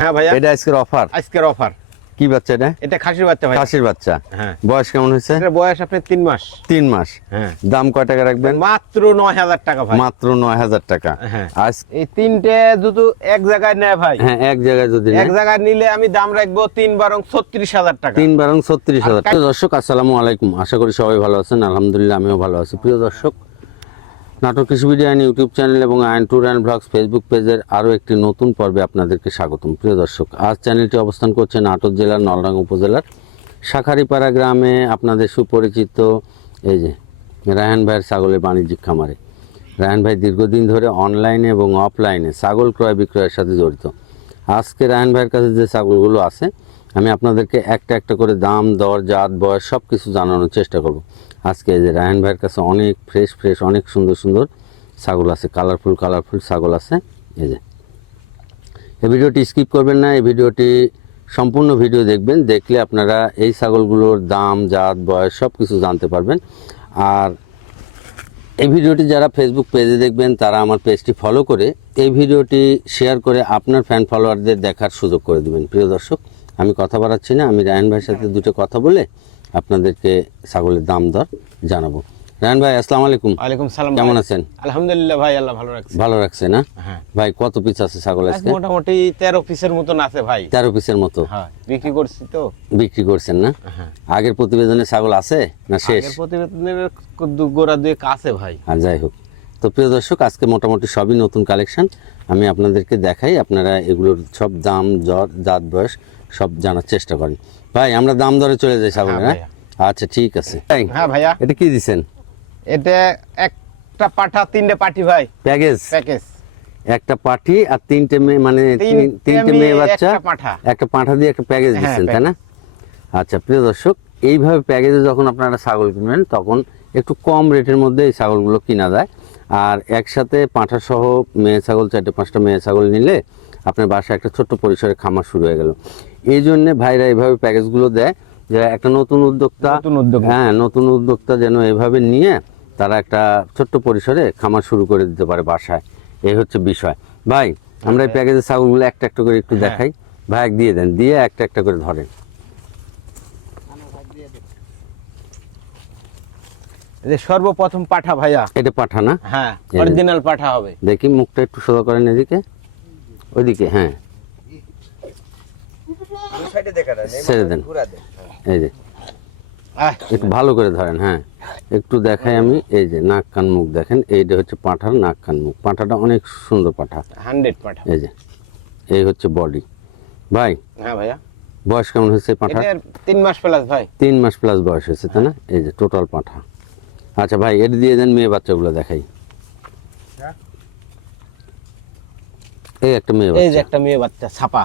হ্যাঁ ভাইয়া। এটা আজকের অফার আজকের অফার কি বাচ্চা এটা? এটা খাসির বাচ্চা ভাই খাসির বাচ্চা। হ্যাঁ। বয়স কেমন হয়েছে? এটার বয়স আপনার তিন মাস। তিন মাস। হ্যাঁ। দাম কয় টাকা রাখবেন? মাত্র নয় হাজার টাকা ভাই। মাত্র নয় হাজার টাকা। হ্যাঁ। আজ এই তিনটে দুটো এক জায়গায় নেয় ভাই। হ্যাঁ এক জায়গায় যদি এক জায়গায় নিলে আমি দাম রাখব তিন বারং ছত্রিশ হাজার টাকা। তিন বারং ছত্রিশ হাজার। দর্শক আসসালামু আলাইকুম। আশা করি সবাই ভালো আছেন। আলহামদুলিল্লাহ আমিও ভালো আছি। প্রিয় দর্শক নাটক কৃষি ভিডিও অ্যান্ড ইউটিউব চ্যানেল এবং Ayan tour and blogs Facebook পেজের আরও একটি নতুন পর্বে আপনাদেরকে স্বাগতম। প্রিয় দর্শক, আজ চ্যানেলটি অবস্থান করছে নাটক জেলার নলডাঙ্গা উপজেলার শাখারিপাড়া গ্রামে আপনাদের সুপরিচিত এই যে রায়হান ভাইয়ের ছাগলের বাণিজ্যিক খামারে। রায়হান ভাই দীর্ঘদিন ধরে অনলাইনে এবং অফলাইনে ছাগল ক্রয় বিক্রয়ের সাথে জড়িত। আজকে রায়হান ভাইয়ের কাছে যে ছাগলগুলো আছে আমি আপনাদেরকে একটা একটা করে দাম, দর, জাত, বয়স সব কিছু জানানোর চেষ্টা করব। আজকে এই যে রায়ন ভাইয়ের কাছে অনেক ফ্রেশ ফ্রেশ অনেক সুন্দর সুন্দর ছাগল আছে। কালারফুল কালারফুল ছাগল আছে। এই যে। এই ভিডিওটি স্কিপ করবেন না, এই ভিডিওটি সম্পূর্ণ ভিডিও দেখবেন, দেখলে আপনারা এই ছাগলগুলোর দাম, জাত, বয়স সব কিছু জানতে পারবেন। আর এই ভিডিওটি যারা ফেসবুক পেজে দেখবেন, তারা আমার পেজটি ফলো করে এই ভিডিওটি শেয়ার করে আপনার ফ্যান ফলোয়ারদের দেখার সুযোগ করে দিবেন। প্রিয় দর্শক আমি কথা বাড়াচ্ছি না আমি রায়ন ভাইয়ের সাথে দুটো কথা বলে আপনাদেরকে ছাগলের দাম দর জানাব। রায়ন ভাই আসসালামু আলাইকুম। ওয়ালাইকুম সালাম কেমন আছেন? আলহামদুলিল্লাহ ভাই আল্লাহ ভালো রাখছে। ভালো রাখছে না? হ্যাঁ। ভাই কত পিস আছে ছাগল আজ আজকে? মোটামুটি তেরো পিসের মতন আছে ভাই। তেরো পিসের মতো? হ্যাঁ বিক্রি করছি তো। বিক্রি করছেন না? হ্যাঁ। আগের প্রতিবেদনে ছাগল আছে না শেষ? আগের প্রতিবেদনের দু- গোড়া দুয়ে কাছে ভাই। আর যাই হোক। তো প্রিয় দর্শক আজকে মোটামুটি সবই নতুন কালেকশন আমি আপনাদেরকে দেখাই আপনারা এগুলোর সব দাম জ্বর জাত বয়স সব জানার চেষ্টা করেন। ভাই আমরা দাম দরে চলে যাই ছাগল হ্যাঁ, হ্যাঁ আচ্ছা ঠিক আছে। হ্যাঁ ভাইয়া। এটা কি দিছেন? এটা একটা পাঠা তিনটে পাটি ভাই। প্যাকেজ? প্যাকেজ। একটা পাঠি আর তিনটে মেয়ে মানে তিনটে মেয়ে, বাচ্চা একটা পাঁঠা। একটা পাঁঠা দিয়ে একটা প্যাকেজ হ্যাঁ, দিচ্ছেন তাই না? আচ্ছা প্রিয় দর্শক এইভাবে প্যাকেজে যখন আপনারা ছাগল কিনবেন তখন একটু কম রেটের মধ্যে এই ছাগলগুলো কিনা যায়। আর একসাথে পাঁঠা সহ মেয়ে ছাগল চারটে পাঁচটা মেয়ে ছাগল নিলে আপনার বাসায় একটা ছোট্ট পরিসরে খামার শুরু হয়ে গেল। এই জন্য ভাইরা এইভাবে প্যাকেজগুলো দেয় যে একটা নতুন উদ্যোক্তা হ্যাঁ নতুন উদ্যোক্তা যেন এভাবে নিয়ে তারা একটা ছোট্ট পরিসরে খামার শুরু করে দিতে পারে বাসায়। এই হচ্ছে বিষয়। ভাই আমরা এই প্যাকেজের ছাগলগুলো একটা একটা করে একটু হ্যাঁ। দেখাই। ভাই এক দিয়ে দেন। দিয়ে একটা একটা করে ধরেন। সর্বপ্রথম পাঠা ভাইয়া। এটা পাঠানা হ্যাঁ অরিজিনাল পাঠা হবে। দেখি মুখটা একটু সোজা করেন এদিকে। ওইদিকে হ্যাঁ। ছেড়ে দেন। এই যে। একটু ভালো করে ধরেন হ্যাঁ। একটু দেখাই আমি এই যে নাক কান মুখ দেখেন এইটা হচ্ছে পাঁঠার নাক কান মুখ। পাঁঠাটা অনেক সুন্দর পাঁঠা হান্ড্রেড পাঠা এই যে। এই হচ্ছে বডি। ভাই হ্যাঁ ভাইয়া। বয়স কেমন হয়েছে পাঁঠা তিন মাস প্লাস ভাই। তিন মাস প্লাস বয়স হয়েছে তাই না? এই যে টোটাল পাঁঠা আচ্ছা ভাই এটা দিয়ে দেন মেয়ে বাচ্চাগুলো দেখাই। এই একটা মেয়ে এই যে একটা মেয়ে বাচ্চা ছাপা।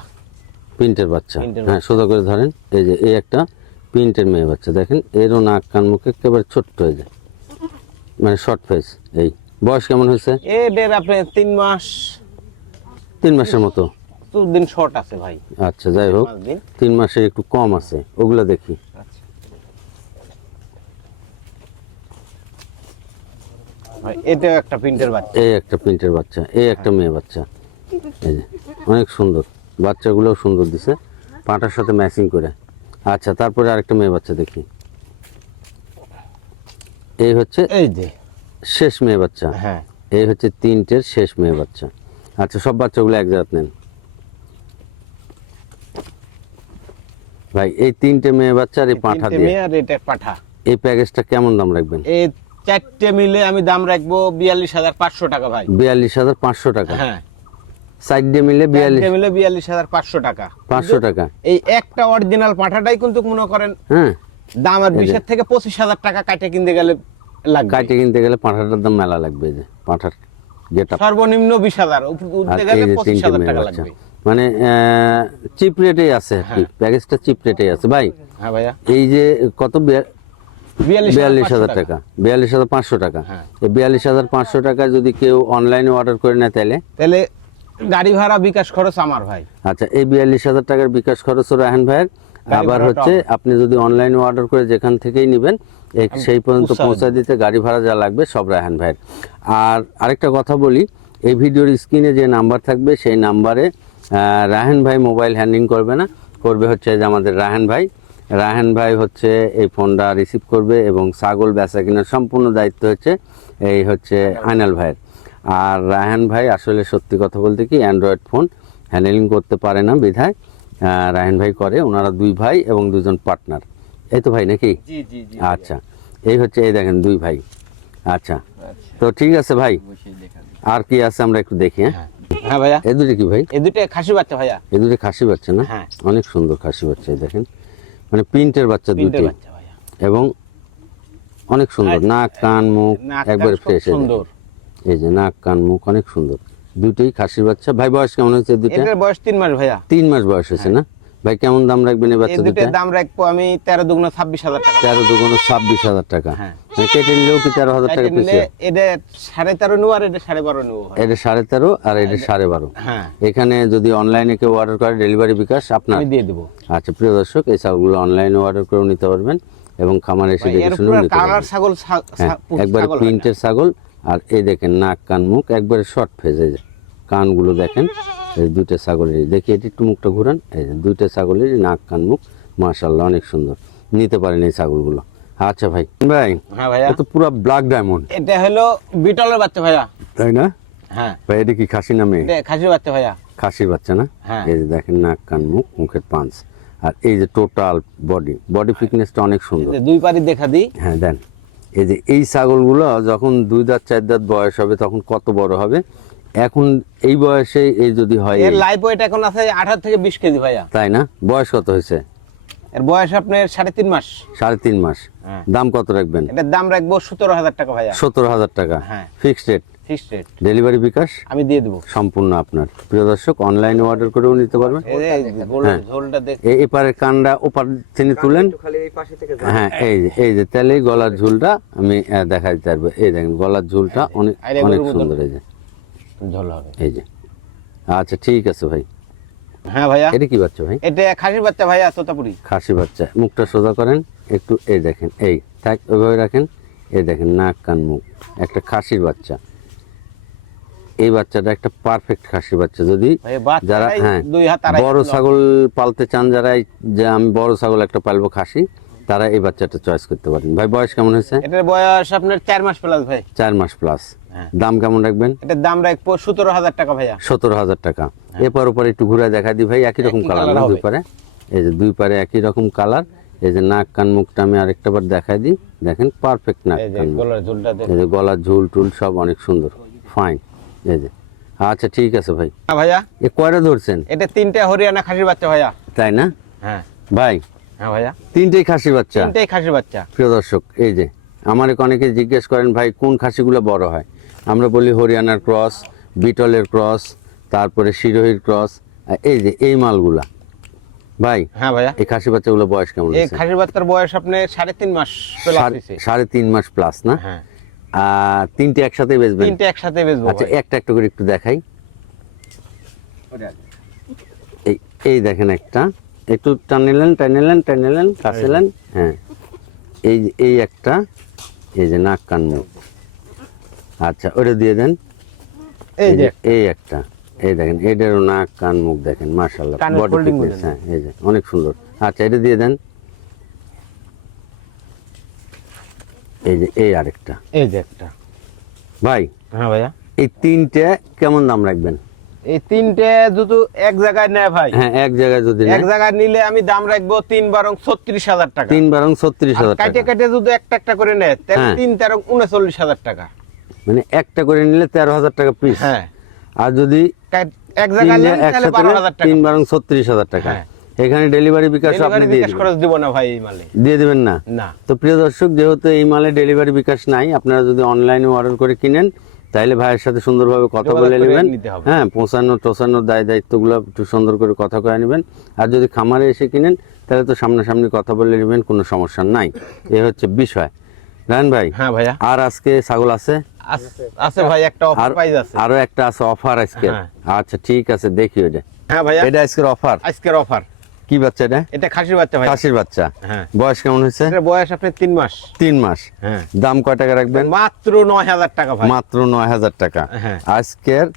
প্রিন্টের বাচ্চা। হ্যাঁ সোজা করে ধরেন এই যে এই একটা প্রিন্টের মেয়ে বাচ্চা। দেখেন এরও নাক কান মুখ একেবারে ছোট্ট হয়ে যায় মানে শর্ট ফেস এই। বয়স কেমন হয়েছে? এদের আপনি তিন মাস। তিন মাসের মতো। দিন শর্ট আছে ভাই। আচ্ছা যাই হোক তিন মাসের একটু কম আছে ওগুলো দেখি। আচ্ছা। এটাও একটা প্রিন্টের বাচ্চা। এই একটা প্রিন্টের বাচ্চা এই একটা মেয়ে বাচ্চা। এই যে অনেক সুন্দর। বাচ্চাগুলোও সুন্দর দিছে। পাটার সাথে ম্যাচিং করে। আচ্ছা তারপরে আরেকটা মেয়ে বাচ্চা দেখি। এই হচ্ছে এই যে। শেষ মেয়ে বাচ্চা। হ্যাঁ। এই হচ্ছে তিনটের শেষ মেয়ে বাচ্চা। আচ্ছা সব বাচ্চাগুলো এক জাত নেন। ভাই এই তিনটে মেয়ে বাচ্চা আর এই পাঁঠা তিনটে দিয়ে। আর এটা পাঠা। এই প্যাকেজটা কেমন দাম রাখবেন? এই চারটে মিলে আমি দাম রাখব বিয়াল্লিশ হাজার পাঁচশো টাকা ভাই। বিয়াল্লিশ হাজার পাঁচশো টাকা। হ্যাঁ। সাইড মিলে বিয়াল্লিশ। মিলে বিয়াল্লিশ হাজার পাঁচশো টাকা। পাঁচশো টাকা। এই একটা অরিজিনাল পাঠাটাই কিন্তু মনে করেন হ্যাঁ। দাম আর বিশের থেকে পঁচিশ হাজার টাকা কাটে কিনতে গেলে লাগবে। কাটে কিনতে গেলে পাঁঠাটার দাম মেলা লাগবে যে পাঁঠার যেটা সর্বনিম্ন বিশ হাজার উঠতে গেলে পঁচিশ হাজার টাকা লাগবে। মানে চিপ রেটেই আছে আর কি হ্যাঁ। প্যাকেজটা চিপ রেটেই আছে। ভাই হ্যাঁ ভাইয়া। এই যে কত বিয়াল্লিশ বিয়াল্লিশ হাজার টাকা বিয়াল্লিশ হাজার পাঁচশো টাকা। হ্যাঁ। বিয়াল্লিশ হাজার পাঁচশো টাকা যদি কেউ অনলাইনে অর্ডার করে নেয় তাহলে? তাহলে গাড়ি ভাড়া বিকাশ খরচ আমার ভাই। আচ্ছা এই বিয়াল্লিশ হাজার টাকার বিকাশ খরচ রাহেন ভাইয়ের। আবার হচ্ছে আপনি যদি অনলাইনে অর্ডার করে যেখান থেকেই নেবেন সেই পর্যন্ত পৌঁছা দিতে গাড়ি ভাড়া যা লাগবে সব রায়হান ভাইয়ের। আর আরেকটা কথা বলি এই ভিডিওর স্ক্রিনে যে নাম্বার থাকবে সেই নাম্বারে রাহেন ভাই মোবাইল হ্যান্ডিং করবে না করবে হচ্ছে যে আমাদের রাহেন ভাই। রাহেন ভাই হচ্ছে এই ফোনটা রিসিভ করবে এবং ছাগল বেচা কেনার সম্পূর্ণ দায়িত্ব হচ্ছে এই হচ্ছে আইনাল ভাইয়ের। আর রায়হান ভাই আসলে সত্যি কথা বলতে কি অ্যান্ড্রয়েড ফোন হ্যান্ডেলিং করতে পারে না বিধায় রায়হান ভাই করে ওনারা দুই ভাই এবং দুজন পার্টনার এই তো ভাই নাকি? আচ্ছা এই হচ্ছে এই দেখেন দুই ভাই। আচ্ছা তো ঠিক আছে ভাই আর কি আছে আমরা একটু দেখি হ্যাঁ? হ্যাঁ ভাইয়া। এই দুটো কি ভাই? এই দুটো খাসি বাচ্চা ভাইয়া। এই দুটো খাসি বাচ্চা না? হ্যাঁ। অনেক সুন্দর খাসি বাচ্চা এই দেখেন। মানে প্রিন্টের বাচ্চা দুটি। এবং অনেক সুন্দর নাক কান মুখ একবারে ফ্রেশ সুন্দর। এই যে নাক কান মুখ অনেক সুন্দর। দুটোই খাসির বাচ্চা। ভাই বয়স কেমন হয়েছে দুটো বয়স তিন মাস ভাইয়া। তিন মাস বয়স হয়েছে না? ভাই কেমন দাম রাখবেন এই বাচ্চা দুটো দাম রাখব আমি তেরো দুগুণ ছাব্বিশ হাজার টাকা। তেরো দুগুণ ছাব্বিশ হাজার টাকা। হ্যাঁ। মানে কেটে নিলেও কি তেরো হাজার টাকা পিছিয়ে এটা সাড়ে তেরো নেব আর এটা সাড়ে বারো নেব এটা সাড়ে তেরো আর এটা সাড়ে বারো। হ্যাঁ। এখানে যদি অনলাইনে কেউ অর্ডার করে ডেলিভারি বিকাশ আপনার। দিয়ে দেবো। আচ্ছা প্রিয় দর্শক এই ছাগলগুলো অনলাইনে অর্ডার করেও নিতে পারবেন এবং খামারে এসে দেখে শুনেও নিতে পারবেন। হ্যাঁ একবারে প্রিন্টের ছাগল। আর এই দেখেন নাক কান মুখ একবারে শর্ট ফেজে কানগুলো দেখেন এই দুইটা ছাগলের দেখি এটি একটু মুখটা ঘুরান এই দুইটা ছাগলের নাক কান মুখ মাশাল্লাহ অনেক সুন্দর। নিতে পারেন এই ছাগলগুলো। আচ্ছা ভাই ভাই হ্যাঁ ভাইয়া। এটা তো পুরো ব্ল্যাক ডায়মন্ড এটা হলো বিটলের বাচ্চা ভাইয়া। তাই না? হ্যাঁ। ভাই এটা কি খাসি নামে খাসির বাচ্চা ভাইয়া। খাসির বাচ্চা না? হ্যাঁ। এই যে দেখেন নাক কান মুখ মুখের পাঁচ আর এই যে টোটাল বডি বডি ফিটনেসটা অনেক সুন্দর। দুই পারি দেখা দিই। হ্যাঁ দেন। এই যে এই ছাগলগুলো যখন দুই দাঁত চার দাঁত বয়স হবে তখন কত বড় হবে? এখন এই বয়সে এই যদি হয় এর লাইফ ওয়েট এখন আছে আঠারো থেকে বিশ কেজি ভাইয়া। তাই না? বয়স কত হয়েছে? এর বয়স আপনার সাড়ে তিন মাস। সাড়ে তিন মাস। হ্যাঁ। দাম কত রাখবেন? এটার দাম রাখব সতেরো হাজার টাকা ভাইয়া। সত্তর হাজার টাকা। হ্যাঁ। Fixed rate fixed rate delivery bKash? আমি দিয়ে দেবো। সম্পূর্ণ আপনার। প্রিয় দর্শক অনলাইনে অর্ডার করেও নিতে পারবেন। এই হ্যাঁ। এই এপারে কানটা ওপার থেকে তুলেন হ্যাঁ এই যে এই যে তাহলে গলার ঝুলটা আমি দেখা দিতে পারব এই দেখেন গলার ঝুলটা অনেক অনেক সুন্দর এই যে। ঝোল হবে। এই যে। আচ্ছা ঠিক আছে ভাই। হ্যাঁ ভাইয়া। এটা কি বাচ্চা ভাই? এটা খাসির বাচ্চা ভাইয়া তোতাপুরি। খাসি বাচ্চা। মুখটা সোজা করেন। একটু এই দেখেন এই থাক ওইভাবে রাখেন। এই দেখেন নাক কান মুখ। একটা খাসির বাচ্চা। এই বাচ্চাটা একটা পারফেক্ট খাসি বাচ্চা। যদি যারা হ্যাঁ বড় ছাগল পালতে চান যারা যে আমি বড় ছাগল একটা পালবো খাসি তারা এই বাচ্চাটা চয়েস করতে পারেন। ভাই বয়স কেমন হয়েছে? এটার বয়স আপনার চার মাস প্লাস ভাই। চার মাস প্লাস হ্যাঁ। দাম কেমন রাখবেন? এটার দাম রাখব সতেরো হাজার টাকা ভাইয়া। সতেরো হাজার টাকা। এপার ওপরে একটু ঘুরে দেখা দিই ভাই একই রকম কালার না দুই। পারে। এই যে দুই পারে একই রকম কালার এই যে নাক কান মুখটা আমি আরেকটা বার দেখাই দিই। দেখেন পারফেক্ট নাক এই যে কান। গোলার এই যে গলার ঝুল টুল সব অনেক সুন্দর। ফাইন এই যে। আচ্ছা ঠিক আছে ভাই। হ্যাঁ ভাইয়া? এ কয়টা ধরছেন? এটা তিনটে হরিয়ানা খাসির বাচ্চা ভাইয়া। তাই না? হ্যাঁ। ভাই হ্যাঁ ভাইয়া। তিনটেই খাসি বাচ্চা? তিনটেই খাসির বাচ্চা। প্রিয় দর্শক এই যে আমার অনেকে জিজ্ঞেস করেন ভাই কোন খাসিগুলো বড় হয়? আমরা বলি হরিয়ানার ক্রস বিটলের ক্রস তারপরে শিরোহির ক্রস এই যে এই মালগুলা। ভাই হ্যাঁ ভাইয়া। এই খাসি বাচ্চাগুলো বয়স কেমন এই খাসির বাচ্চার বয়স আপনি সাড়ে তিন মাস সাড়ে- তিন মাস প্লাস না? হ্যাঁ। তিনটে একসাথে বেচবেন? তিনটে একসাথে বেচবো আচ্ছা একটা একটা করে একটু দেখাই। এই এই দেখেন একটা। একটু টানিলেন টানিলেন টানিলেন কাছিলেন হ্যাঁ। এই এই একটা এই যে নাক কান মুখ। আচ্ছা ওটা দিয়ে দেন। এই যে এই একটা। এই দেখেন এটারও নাক কান মুখ দেখেন মাশাল্লাহ কানের বডি ফিটনেস হ্যাঁ এই যে অনেক সুন্দর। আচ্ছা এটা দিয়ে দেন। এই যে এই আরেকটা। এই যে একটা। ভাই হ্যাঁ ভাইয়া। এই তিনটে কেমন দাম রাখবেন? এই তিনটে দুটো এক জায়গায় নেয় ভাই। হ্যাঁ এক জায়গায় যদি এক জায়গায় নিলে আমি দাম রাখব তিন বারং ছত্রিশ হাজার টাকা। তিন বারং ছত্রিশ হাজার কাটে কাটে যদি একটা একটা করে নেয় তাহলে হ্যাঁ। তিন তেরো উনচল্লিশ হাজার টাকা। মানে একটা করে নিলে তেরো হাজার টাকা পিস হ্যাঁ। আর যদি এক জায়গায় একসাথে হাজার টাকা। তিন বারং ছত্রিশ হাজার টাকা। হ্যাঁ। এখানে ডেলিভারি বিকাশ আপনি দিয়ে দিবেন। খরচ দিব না ভাই এই মালে। দিয়ে দিবেন না? না। তো প্রিয় দর্শক যেহেতু এই মালে ডেলিভারি বিকাশ নাই আপনারা যদি অনলাইনে অর্ডার করে কিনেন তাহলে ভাইয়ের সাথে সুন্দরভাবে কথা বলে নেবেন। হ্যাঁ পৌঁছানো টোসানোর দায় দায়িত্বগুলো একটু সুন্দর করে কথা করে নেবেন। আর যদি খামারে এসে কিনেন তাহলে তো সামনাসামনি কথা বলে নেবেন কোনো সমস্যা নাই। এ হচ্ছে বিষয়। রায়ন ভাই হ্যাঁ ভাইয়া। আর আজকে ছাগল আছে? আছে ভাই একটা অফার আর প্রাইস আছে। আরও একটা আছে অফার আজকে। হ্যাঁ। আচ্ছা ঠিক আছে দেখি ওটা হ্যাঁ ভাইয়া। এটা আজকের অফার আজকের অফার কি বাচ্চা এটা? এটা খাসির বাচ্চা ভাই। খাসির বাচ্চা। হ্যাঁ। বয়স কেমন হয়েছে? এটার বয়স আপনি তিন মাস। তিন মাস। হ্যাঁ। দাম কয় টাকা রাখবেন? মাত্র নয় হাজার টাকা ভাই। মাত্র নয় হাজার টাকা। হ্যাঁ। আজকের।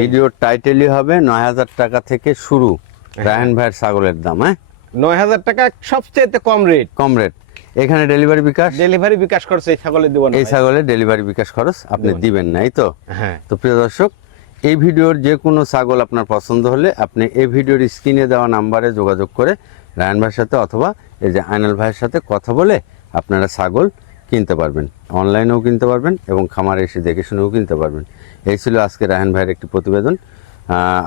ভিডিওর টাইটেলই হবে নয় হাজার টাকা থেকে শুরু। রায়হান ভাইয়ের ছাগলের দাম হ্যাঁ? নয় হাজার টাকা সবচেয়ে কম রেট। কম রেট। এখানে ডেলিভারি বিকাশ? ডেলিভারি বিকাশ করছে এই ছাগলের দেবো না এই। ছাগলের ডেলিভারি বিকাশ খরচ আপনি দিবেন না এই তো? হ্যাঁ। তো প্রিয় দর্শক এই ভিডিওর যে কোনো ছাগল আপনার পছন্দ হলে আপনি এই ভিডিওর স্ক্রিনে দেওয়া নাম্বারে যোগাযোগ করে রায়ন ভাইয়ের সাথে অথবা এই যে আইনাল ভাইয়ের সাথে কথা বলে আপনারা ছাগল কিনতে পারবেন। অনলাইনেও কিনতে পারবেন এবং খামারে এসে দেখে শুনেও কিনতে পারবেন। এই ছিল আজকে রায়হান ভাইয়ের একটি প্রতিবেদন।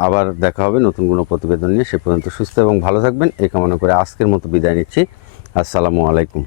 আবার দেখা হবে নতুন কোনো প্রতিবেদন নিয়ে। সে পর্যন্ত সুস্থ এবং ভালো থাকবেন। এই কামনা করে আজকের মতো বিদায় নিচ্ছি। আসসালামু আলাইকুম।